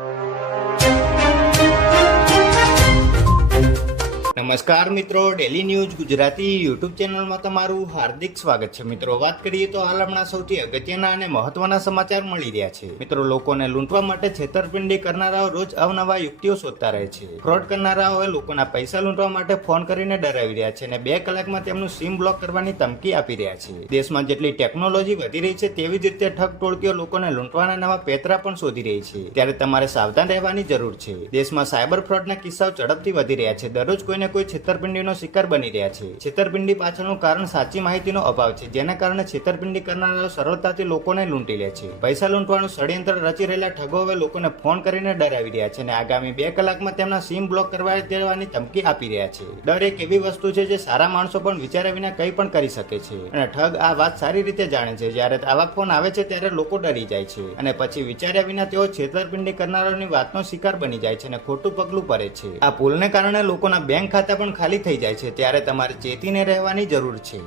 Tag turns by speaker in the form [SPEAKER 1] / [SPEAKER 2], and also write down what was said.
[SPEAKER 1] you. નમસ્કાર મિત્રો daily news Gujarati YouTube ચેનલમાં તમારું હાર્દિક સ્વાગત છે. મિત્રો, વાત કરીએ તો હાલ હમણાં સૌથી અગત્યના અને મહત્વના સમાચાર મળી રહ્યા છે. મિત્રો, લોકોને લૂંટવા માટે છેતરપિંડી કરનારાઓ રોજ અવનવા યુક્તિઓ શોધતા રહે છે. ફ્રોડ કરનારાઓએ લોકોના પૈસા લૂંટવા માટે ફોન કરીને ડરાવી રહ્યા છે અને બે કલાકમાં તેમનું સિમ બ્લોક કરવાની ધમકી આપી રહ્યા છે. દેશમાં જેટલી ટેકનોલોજી વધી રહી છે તેવી જ રીતે ઠગ ટોળકીઓ લોકોને લૂંટવાના નવા પેતરા પણ શોધી રહી છે. ત્યારે તમારે સાવધાન રહેવાની જરૂર છે. દેશમાં સાયબર ફ્રોડના કિસ્સાઓ ઝડપથી વધી રહ્યા છે. દરરોજ કોઈને કોઈ છેતરપિંડીનો શિકાર બની રહ્યા છે. છેતરપિંડી પાછળનું કારણ સાચી માહિતીનો અભાવ છે, જેના કારણે છેતરપિંડી કરનારાઓ સરળતાથી લોકોને લૂંટી લે છે. પૈસા લૂંટવાનું ષડયંત્ર રચી રહેલા ઠગો હવે લોકોને ફોન કરીને ડરાવી રહ્યા છે અને આગામી બે કલાકમાં તેમના સિમ બ્લોક કરવા દેવાની ધમકી આપી રહ્યા છે. ડર એક એવી વસ્તુ છે જે સારા માણસો પણ વિચાર્યા વિના કંઈ પણ કરી શકે છે. અને ઠગ આ વાત સારી રીતે જાણે છે. જ્યારે આવા ફોન આવે છે, ત્યારે લોકો ડરી જાય છે. અને પછી વિચાર્યા વિના તેઓ છેતરપિંડી કરનારાઓની વાતનો શિકાર બની જાય છે અને ખોટું પગલું ભરે છે. આ ભૂલને કારણે લોકોના બેંક ખાતા પણ ખાલી થઈ જાય છે ત્યારે તમારે ચેતીને રહેવાની જરૂર છે.